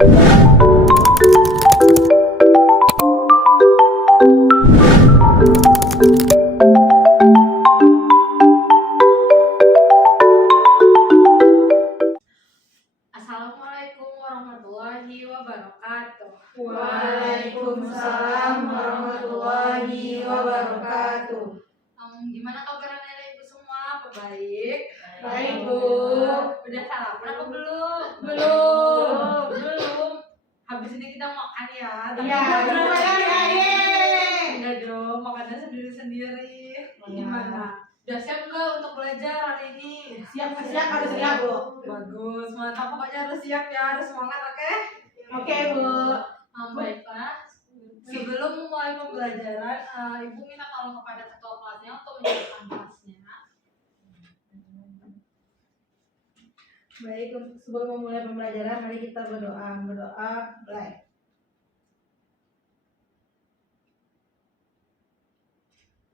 Assalamualaikum warahmatullahi wabarakatuh. Waalaikumsalam warahmatullahi wabarakatuh. Gimana kabar anak ibu semua? Apa baik? Baik, Bu. Udah sarapan apa belum? Belum. Habis ini kita makan ya. Iya, Enggak dong, makannya sendiri-sendiri. Gimana? Udah siap nggak untuk belajar hari ini? Siap, harus siap, Bu. Bagus, mantap. Pokoknya harus siap ya, harus semangat, oke? Oke, Bu. Baiklah. Sebelum memulai pembelajaran, Ibu minta tolong kepada ketua kelasnya untuk menjelaskan kelasnya. Baik, sebelum memulai pembelajaran, mari kita berdoa. Mulai.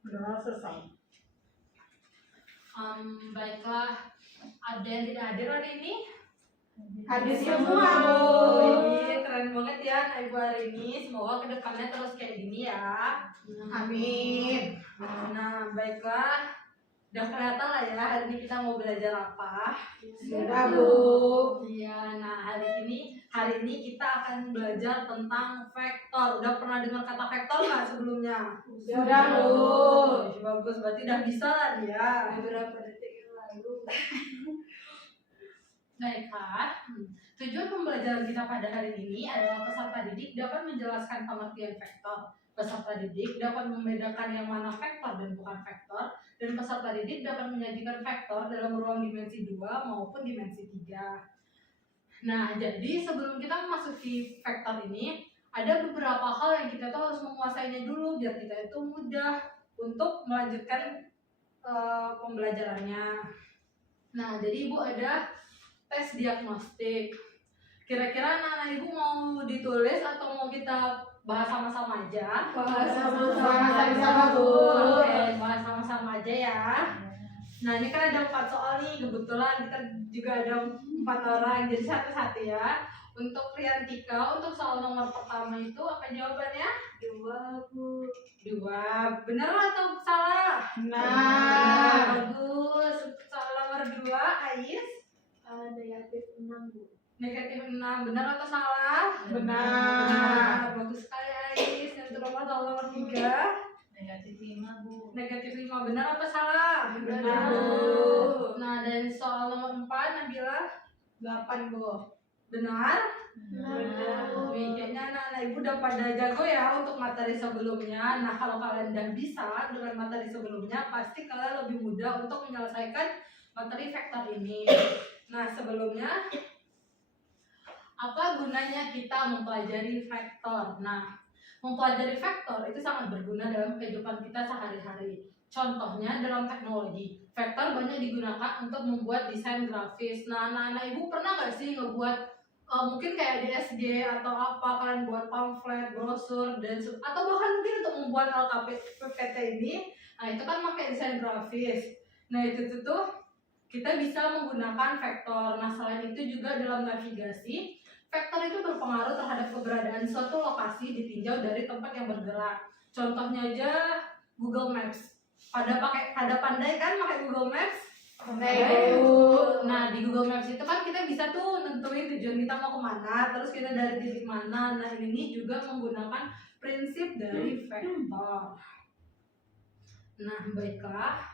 Berdoa selesai. Baiklah, ada yang tidak hadir hari ini? Habis semua, Bu. Iya, keren banget ya Anak Ibu hari ini. Semoga kedepannya terus kayak gini ya. Amin. Nah, baiklah. Udah kelihatan lah ya hari ini kita mau belajar apa. Sudah, Bu. Iya, nah hari ini kita akan belajar tentang vektor. Udah pernah dengar kata vektor nggak sebelumnya? Sudah, Bu. Bagus, berarti udah bisa lah ya. Beberapa detik yang lalu. Baiklah, tujuan pembelajaran kita pada hari ini adalah peserta didik dapat menjelaskan pengertian vektor. Peserta didik dapat membedakan yang mana vektor dan bukan vektor, dan peserta didik dapat menyajikan vektor dalam ruang dimensi 2 maupun dimensi 3. Nah, jadi sebelum kita memasuki vektor ini, ada beberapa hal yang kita tuh harus menguasainya dulu biar kita itu mudah untuk melanjutkan pembelajarannya. Nah, jadi Ibu ada tes diagnostik. Kira-kira anak-anak Ibu mau ditulis atau mau kita bahas sama-sama aja? Bahas sama-sama, Bu. Oke, bahas sama-sama aja ya. Nah, ini kan ada 4 soal nih, kebetulan kita juga ada 4 orang, jadi satu-satu ya. Untuk Riantika, untuk soal nomor pertama itu apa jawabannya? 2, Bu. 2. Benar atau salah? Nah. Bagus. Untuk soal nomor 2, Ais? Negatif 6, Bu. Negatif 6. Benar atau salah? Benar. Bagus sekali Ais. Dan untuk soal nomor 3? Negatif 5, Bu. Negatif 5. Benar atau salah? Benar, Bu. Nah, dan soal nomor 4, Nabila? 8, Bu. Benar? Benar. Wih, kayaknya anak-anak Ibu udah pada jago ya untuk materi sebelumnya. Nah, kalau kalian udah bisa dengan materi sebelumnya, pasti kalian lebih mudah untuk menyelesaikan materi vektor ini. Nah, sebelumnya, apa gunanya kita mempelajari vektor? Nah, mempelajari vektor itu sangat berguna dalam kehidupan kita sehari-hari. Contohnya dalam teknologi, vektor banyak digunakan untuk membuat desain grafis. Nah, anak-anak Ibu pernah nggak sih ngebuat mungkin kayak DSG atau apa, kalian buat pamflet, brosur, dan atau bahkan mungkin untuk membuat LKPPT ini, nah itu kan pakai desain grafis. Nah, itu tuh kita bisa menggunakan vektor. Nah, selain itu juga dalam navigasi, vektor itu berpengaruh terhadap keberadaan suatu lokasi ditinjau dari tempat yang bergerak. Contohnya aja Google Maps. Pada pandai kan pakai Google Maps? Nah, di Google Maps itu kan kita bisa tuh nentuin tujuan kita mau kemana, terus kita dari titik mana. Nah, ini juga menggunakan prinsip dari vektor. Nah, baiklah.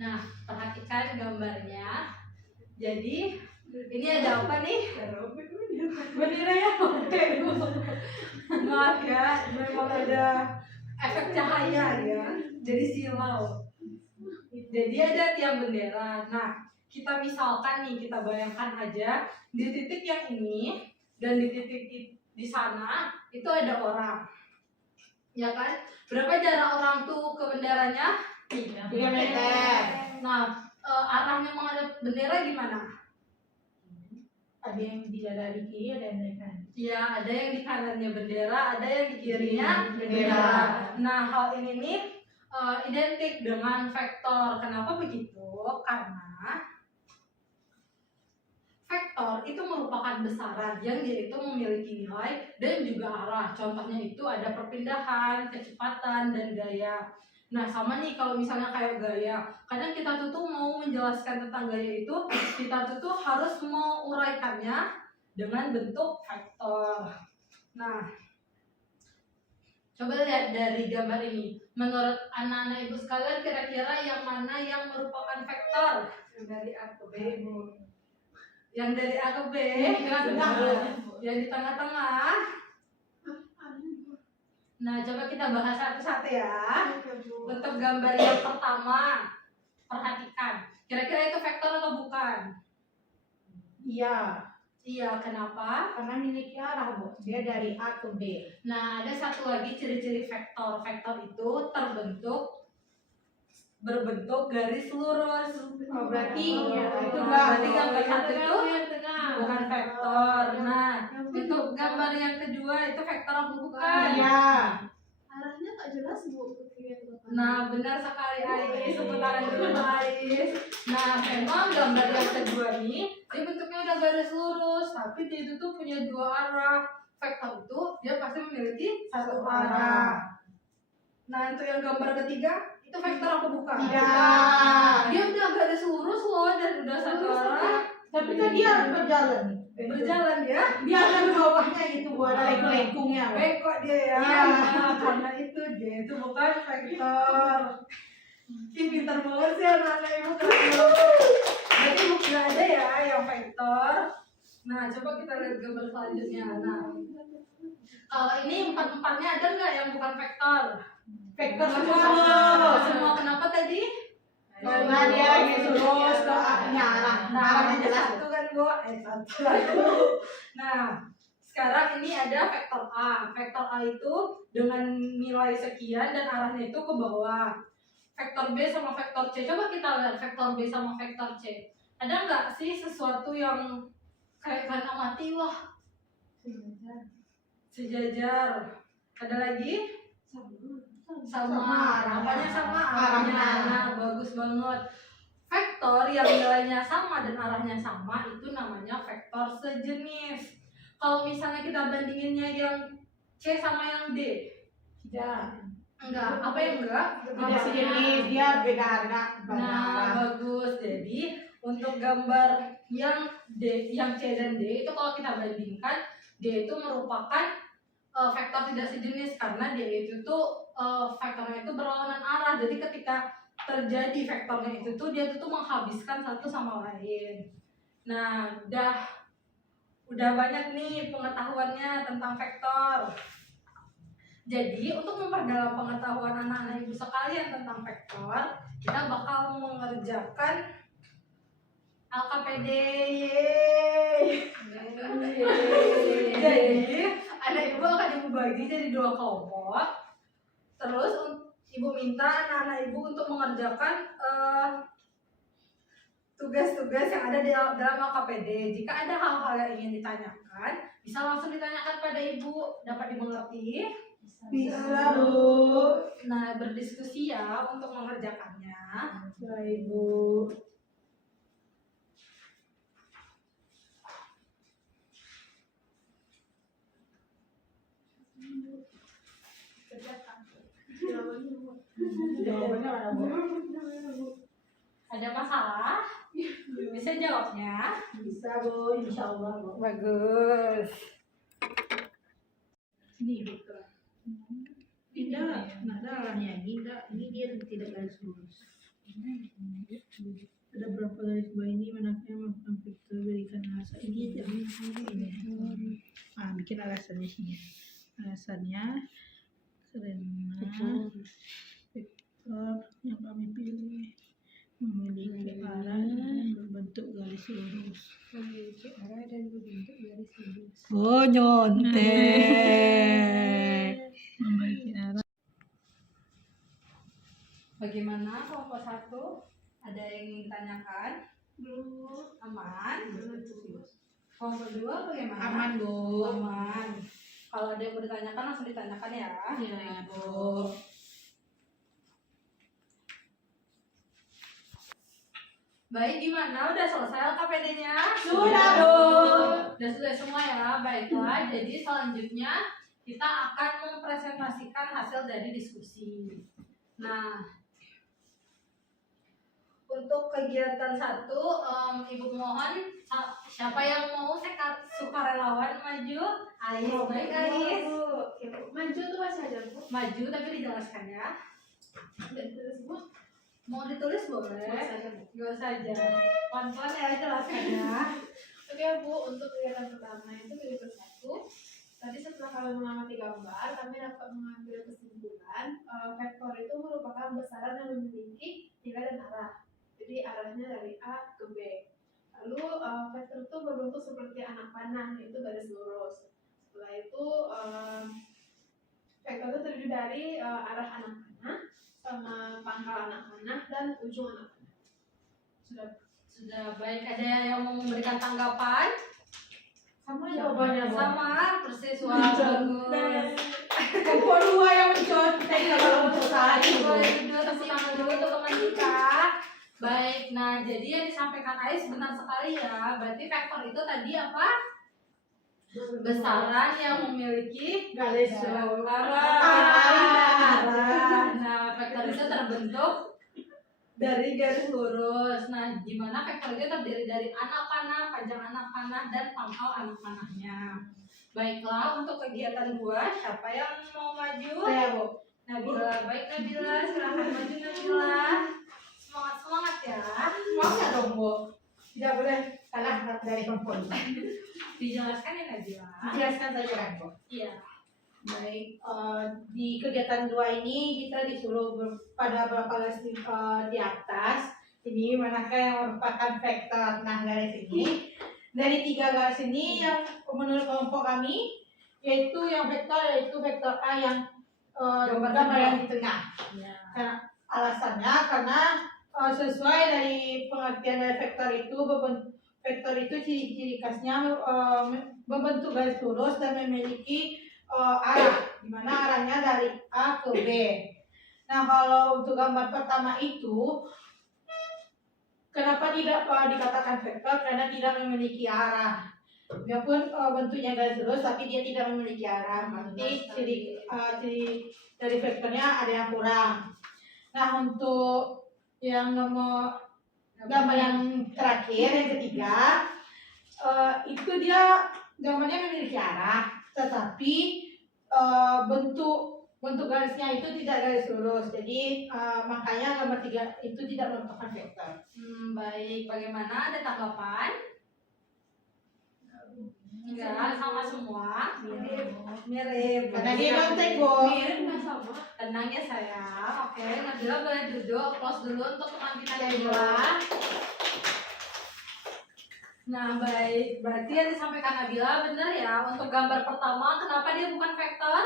Nah, perhatikan gambarnya. Jadi, ini ada apa nih? Bendera ya? Oke. Maaf ya, memang ada efek cahaya ya. Jadi silau. Jadi ada tiang bendera. Nah, kita misalkan nih, kita bayangkan aja di titik yang ini dan di titik di sana itu ada orang. Ya kan? Berapa jarak orang tuh ke benderanya? 3 meter. Nah, arahnya menghadap bendera gimana? Ada yang di dada di kiri, ada yang di kanan. Iya, ada yang di kanannya bendera, ada yang di kirinya Bendera. Nah, hal ini nih identik dengan vektor. Kenapa begitu? Karena vektor vektor itu merupakan besaran yang dia itu memiliki nilai dan juga arah. Contohnya itu ada perpindahan, kecepatan, dan gaya. Nah sama nih kalau misalnya kayak gaya, kadang kita tuh mau menjelaskan tentang gaya itu, kita tuh harus menguraikannya dengan bentuk vektor. Nah coba lihat dari gambar ini. Menurut anak-anak ibu sekalian, kira-kira yang mana yang merupakan vektor? Yang dari A ke B, Bu. Yang dari A ke B, yang di tengah-tengah. Nah, coba kita bahas satu-satu ya. Untuk gambar yang pertama, perhatikan. Kira-kira itu vektor atau bukan? Iya, Iya, kenapa? karena memiliki arah, Bu. Dia dari A ke B. Nah, ada satu lagi ciri-ciri vektor. Vektor itu berbentuk garis lurus. Oh, berarti itu berarti gambar satu itu yang tengah. bukan vektor. Nah, untuk gambar yang kedua itu vektor apa bukan? Iya. Arahnya tak jelas Bu, ke kiri atau ke kanan. Nah, benar sekali Ais. Tepuk tangan dulu Ais. Nah, memang gambar yang kedua nih, dia bentuknya udah garis lurus, tapi dia itu tuh punya dua arah. Vektor itu dia pasti memiliki satu arah. Nah, untuk yang gambar ketiga, itu vektor apa bukan? Iya. Dia udah garis lurus loh dan udah satu arah. Tapi kan dia berjalan nih. Berjalan ya. Dia ada di bawahnya gitu buat lekung-lekungnya. Bengkok dia ya. Iya. Nah, karena itu dia itu bukan vektor. Ih, pintar banget sih anak-anak ibu, keren banget. Berarti bukan ada ya yang vektor. Nah, coba kita lihat gambar selanjutnya. Nah, kalau ini empat-empatnya ada nggak yang bukan vektor? Vektor Semua. semua. Semua kenapa tadi? Karena dia gitu lurus ke arahnya arah. Nah, Arahnya ada jelas. satu kan Bu? Satu lagi. Nah, sekarang ini ada vektor A. Vektor A itu dengan nilai sekian dan arahnya itu ke bawah. Vektor B sama vektor C. Coba kita lihat vektor B sama vektor C. Ada nggak sih sesuatu yang kayak kata mati wah sejajar? Ada lagi? Sama. Apanya sama? Arahnya. Nah, bagus banget. Vektor yang nilainya sama dan arahnya sama itu namanya vektor sejenis. Kalau misalnya kita bandinginnya yang C sama yang D, Tidak. enggak. Apa yang enggak? Tidak sejenis, dia beda harga. Nah, bagus. Jadi untuk gambar yang D, yang C dan D itu kalau kita bandingkan, D itu merupakan vektor tidak sejenis karena D itu tuh vektornya itu berlawanan arah. Jadi ketika terjadi vektornya itu tuh dia tuh menghabiskan satu sama lain. Nah, udah banyak nih pengetahuannya tentang vektor. Jadi untuk memperdalam pengetahuan anak-anak ibu sekalian tentang vektor, kita bakal mengerjakan LKPD. Jadi anak ibu akan ibu bagi jadi 2 kelompok. Terus ibu minta anak-anak ibu untuk mengerjakan tugas-tugas yang ada di dalam LKPD. Jika ada hal-hal yang ingin ditanyakan, bisa langsung ditanyakan pada ibu. Dapat dimengerti? Bisa, Bu. Nah, berdiskusi ya untuk mengerjakannya. Baik, Bu. Jawabannya mana, Bu? Ada masalah? Bisa jawabnya? Bisa, Bu. Insya Allah, Bu. Bagus. Ini, Bu. Tidak, nggak ada arahnya. Ini dia tidak garis lurus. Ada berapa garis bawah ini manakah yang melakukan vektor berikan alasan ini aja. Bikin alasannya sini. Alasannya karena vektor yang kami pilih memiliki arah dan berbentuk garis lurus. Memiliki arah dan berbentuk garis lurus. Oh, nyontek. Memiliki arah. Bagaimana kelompok 1? Ada yang ingin ditanyakan? Belum. Aman? Kelompok 2 bagaimana? Aman, Bu. Aman. Kalau ada yang mau ditanyakan langsung ditanyakan ya. Iya, Bu. Baik, gimana? Udah selesai LKPD-nya? Sudah, Bu. Udah selesai semua ya? Baiklah, jadi selanjutnya kita akan mempresentasikan hasil dari diskusi. Nah, untuk kegiatan 1, Ibu mohon siapa yang mau sukarelawan maju? Ais, baik Ais. Oke, Bu. Maju tuh masih aja, Bu. Maju tapi dijelaskan ya. Dan terus, Bu. Mau ditulis boleh? Mas aja, Bu. Gak usah aja. Pelan-pelan ya jelaskan ya. Oke, Bu. Untuk kegiatan pertama itu kegiatan 1. Tadi setelah kami mengamati gambar, kami dapat mengambil kesimpulan vektor itu merupakan besaran yang memiliki nilai dan arah. Jadi arahnya dari A ke B. Lalu vektor itu berbentuk seperti anak panah, yaitu garis lurus. Setelah itu vektor itu terdiri dari arah anak panah, sama pangkal anak panah, dan ujung anak panah. Sudah baik. Ada yang mau memberikan tanggapan? Sama jawabannya, Bu. Sama, persis. Wah, bagus. Kok dua yang mencontek kalau untuk tadi, Bu. Boleh dulu tepuk tangan dulu untuk teman kita. Baik, nah jadi yang disampaikan Ais benar sekali ya. Berarti vektor itu tadi apa? Besaran yang memiliki Garis arah. Nah, vektor itu terbentuk dari garis lurus. Nah, gimana vektor itu terdiri dari anak panah, panjang anak panah, dan pangkal anak panahnya. Baiklah, untuk kegiatan 2, siapa yang mau maju? Saya, Bu. Nabila, baik Nabila, silahkan maju Nabila. Semangat ya. Semangat dong, Bu. Tidak boleh kalah dari perempuan. Dijelaskan ya Nabila. Jelaskan saja kan, Bu. Iya. Baik, di kegiatan 2 ini kita disuruh pada beberapa garis di atas. Ini manakah yang merupakan vektor? Nah, garis ini dari 3 garis ini yang menurut kelompok kami yaitu vektor A yang gambar yang di tengah. Ya. Karena alasannya karena sesuai dari pengertian dari vektor itu ciri khasnya membentuk garis lurus dan memiliki arah, di mana arahnya dari A ke B. Nah, kalau untuk gambar pertama itu, kenapa tidak dikatakan vektor? Karena tidak memiliki arah. Biarpun bentuknya garis lurus, tapi dia tidak memiliki arah. Berarti ciri dari vektornya ada yang kurang. Nah, untuk yang gambar yang terakhir, yang ketiga, itu dia gambarnya memiliki arah, tetapi bentuk garisnya itu tidak garis lurus. Jadi makanya gambar 3 itu tidak merupakan vektor. Baik, bagaimana? Ada tanggapan? Enggak, sama semua. Mirip. Karena dia kontek, Bu. Mirip nggak sama? Tenang ya sayang. Oke, Nabila boleh duduk. Close dulu untuk teman kita Nabila. Nah, baik. Berarti yang disampaikan Nabila benar ya. Untuk gambar pertama, kenapa dia bukan vektor?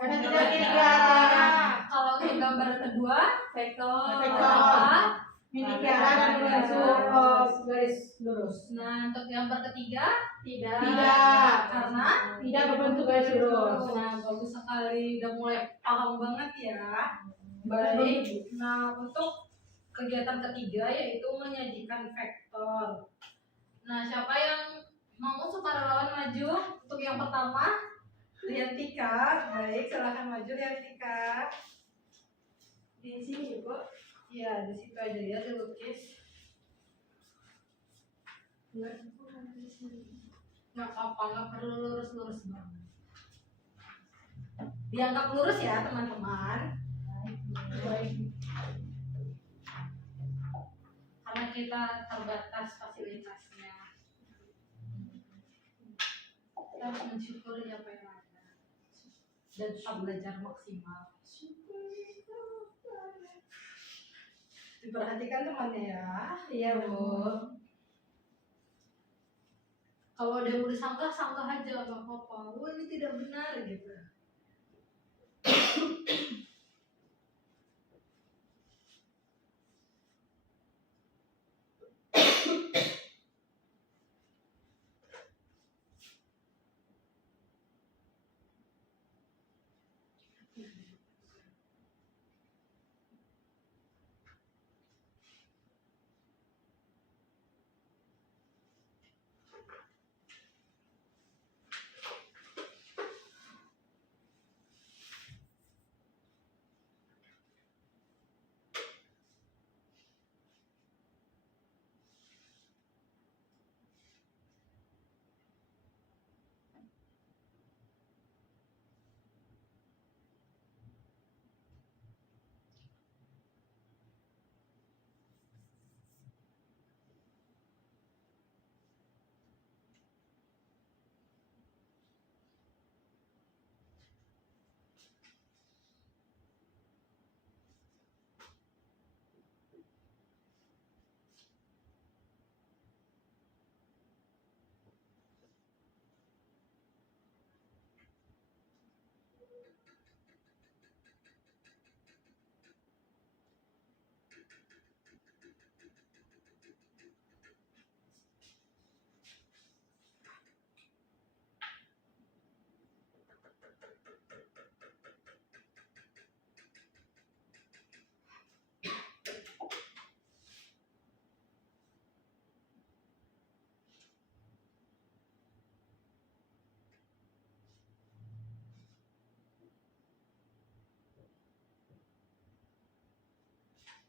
Karena tidak memiliki arah. Kalau untuk gambar kedua, vektor. Vektor. Memiliki arah dan membentuk garis lurus. Nah, untuk gambar ketiga, tidak. Karena Tidak berbentuk garis lurus. Nah, bagus sekali. Udah mulai paham banget ya. Baik. Nah, untuk kegiatan ketiga yaitu menyajikan vektor. Nah, siapa yang mau sukarelawan maju? Untuk yang pertama, Liantika. Baik, silakan maju Liantika. Di sini, Bu. Iya, di situ aja ya dilukis. Nggak, Bu, kan di sini. Nggak apa-apa, nggak perlu lurus-lurus banget. Dianggap lurus ya teman-teman. Baik. Karena kita terbatas fasilitasnya. Kita harus mensyukuri apa yang ada dan tetap belajar maksimal. Diperhatikan temannya ya. Iya, Bu. Kalau ada yang mau disangka, sangka aja, nggak apa-apa. Oh, ini tidak benar gitu.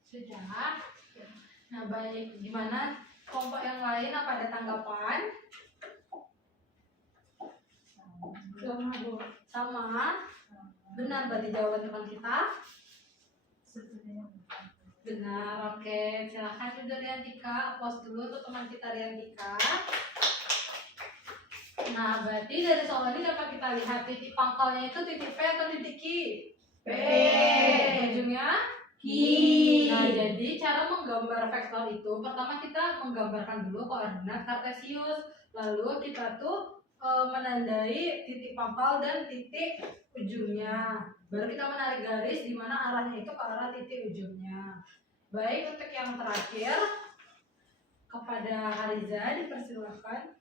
Sudah. Nah, baik. Gimana kelompok yang lain, apa ada tanggapan? Sama Bu. Sama. Benar berarti jawaban teman kita? Benar, oke. Silahkan dulu Riantika. Pause dulu untuk teman kita Riantika. Nah, berarti dari soal ini dapat kita lihat titik pangkalnya itu titik P atau titik Q? P. Ujungnya? Q. Nah, jadi cara menggambar vektor itu, pertama kita menggambarkan dulu koordinat kartesius. Lalu kita tuh menandai titik pangkal dan titik ujungnya. Baru kita menarik garis di mana arahnya itu ke arah titik ujungnya. Baik, untuk yang terakhir kepada Hariza dipersilakan.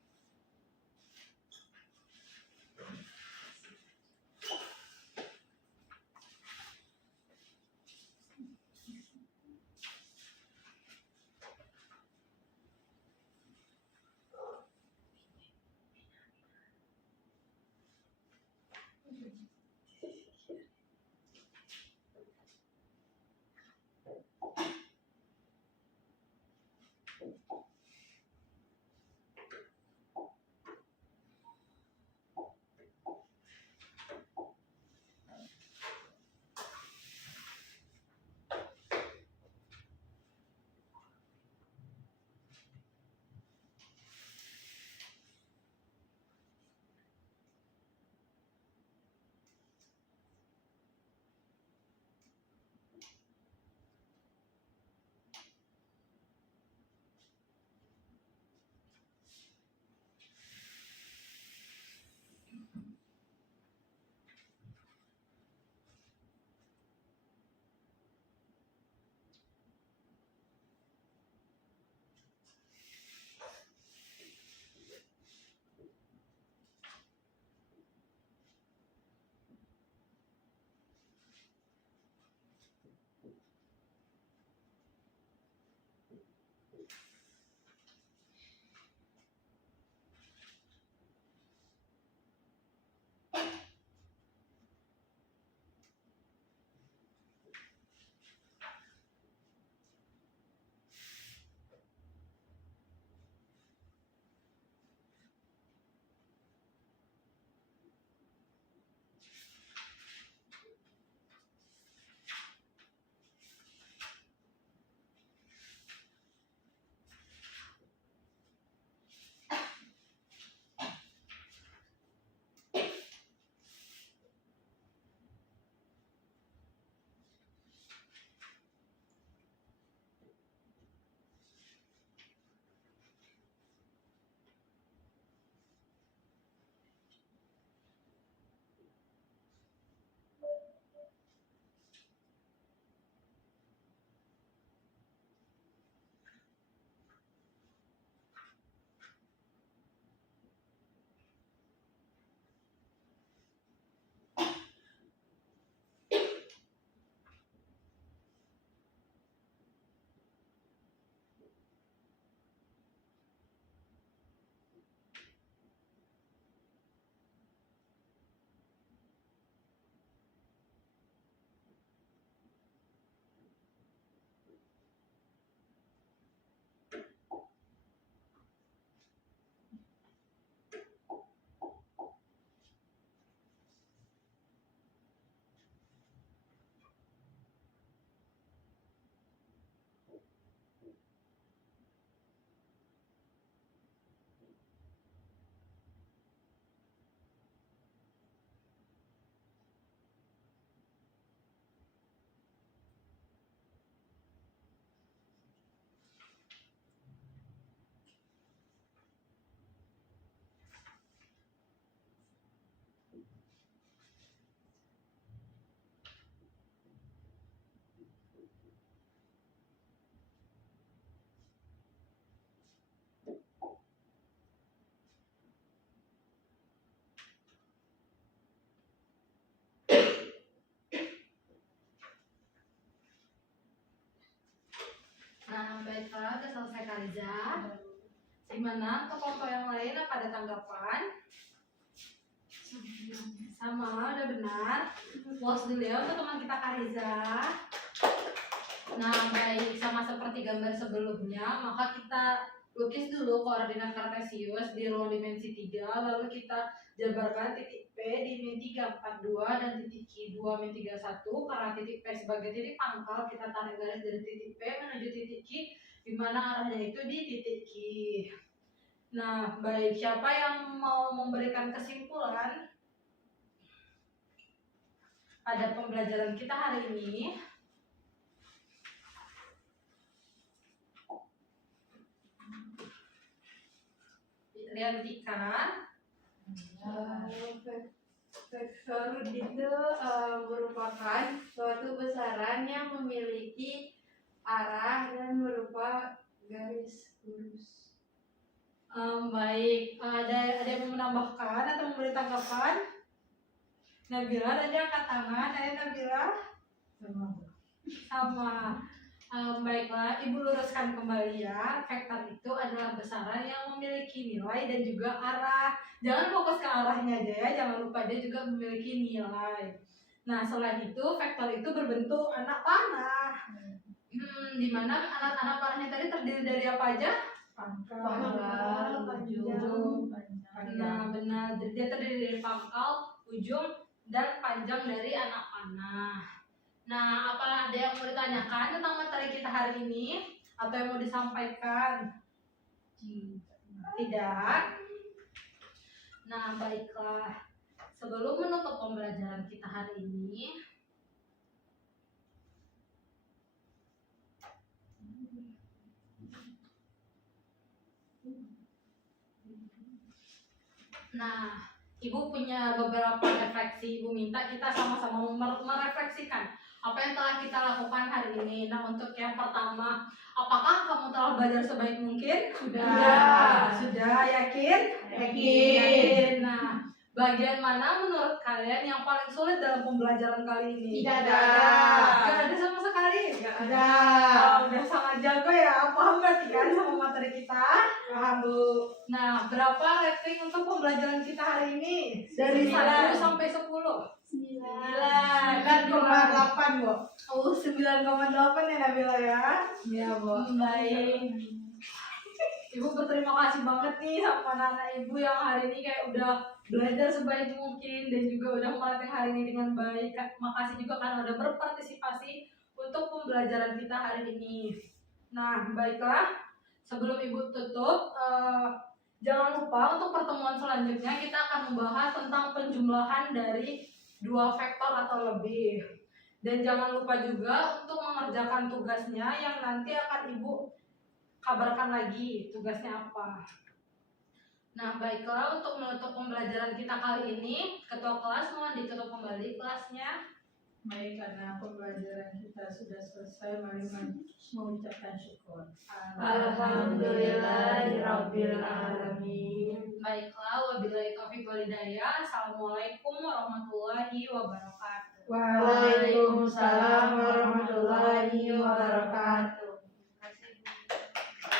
Nah, baiklah, udah selesai Kaliza. Gimana untuk kelompok yang lain, apa ada tanggapan? Sama, udah benar. Pause dulu ya untuk teman kita Kariza. Nah, baik, sama seperti gambar sebelumnya, maka kita lukis dulu koordinat kartesius di ruang dimensi 3, lalu kita jabarkan titik P di min 342 dan titik Q 2 min 31. Karena titik P sebagai titik pangkal, kita tarik garis dari titik P menuju titik Q, di mana arahnya itu di titik Q. Nah, baik, siapa yang mau memberikan kesimpulan pada pembelajaran kita hari ini? Riantika. Vektor itu merupakan suatu besaran yang memiliki arah dan berupa garis lurus. Baik, ada yang mau menambahkan atau memberi tanggapan? Nabila, ada yang angkat tangan. Ada Nabila? Sama. Baiklah, Ibu luruskan kembali ya. Vektor itu adalah besaran yang memiliki nilai dan juga arah. Jangan fokus ke arahnya aja ya, jangan lupa dia juga memiliki nilai. Nah, selain itu, vektor itu berbentuk anak panah. Di mana anak panahnya tadi terdiri dari apa aja? Pangkal, ujung, Nah, benar. Dia terdiri dari pangkal, ujung, dan panjang dari anak panah. Nah, apa ada yang mau ditanyakan tentang materi kita hari ini? Atau yang mau disampaikan? Tidak? Nah, baiklah. Sebelum menutup pembelajaran kita hari ini, nah, Ibu punya beberapa refleksi. Ibu minta kita sama-sama merefleksikan apa yang telah kita lakukan hari ini. Nah, untuk yang pertama, apakah kamu telah belajar sebaik mungkin? Sudah, yakin? Yakin. Nah, bagian mana menurut kalian yang paling sulit dalam pembelajaran kali ini? Tidak ada. Tidak ada sama sekali? Ada. Udah sangat jago ya, paham berarti kan sama materi kita? Paham, Bu. Nah, berapa rating untuk pembelajaran kita hari ini? Dari 1 sampai 10. 9,8, Bu. Oh, 9,8 ya Nabila ya? Iya, Bu. Baik. Ibu berterima kasih banget nih sama anak ibu yang hari ini kayak udah belajar sebaik mungkin dan juga udah melatih hari ini dengan baik. Makasih juga karena udah berpartisipasi untuk pembelajaran kita hari ini. Nah, baiklah. Sebelum ibu tutup, jangan lupa untuk pertemuan selanjutnya kita akan membahas tentang penjumlahan dari 2 vektor atau lebih. Dan jangan lupa juga untuk mengerjakan tugasnya yang nanti akan ibu kabarkan lagi tugasnya apa. Nah, baiklah, untuk menutup pembelajaran kita kali ini, ketua kelas mohon ditutup kembali kelasnya. Baik, karena pembelajaran kita sudah selesai, mari mengucapkan syukur. Alhamdulillahirabbil alamin. Baiklah, wabillahi taufiq wal hidayah. Assalamualaikum warahmatullahi wabarakatuh. Waalaikumsalam warahmatullahi wabarakatuh.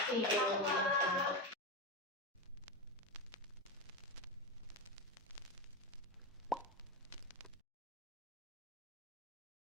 Terima kasih.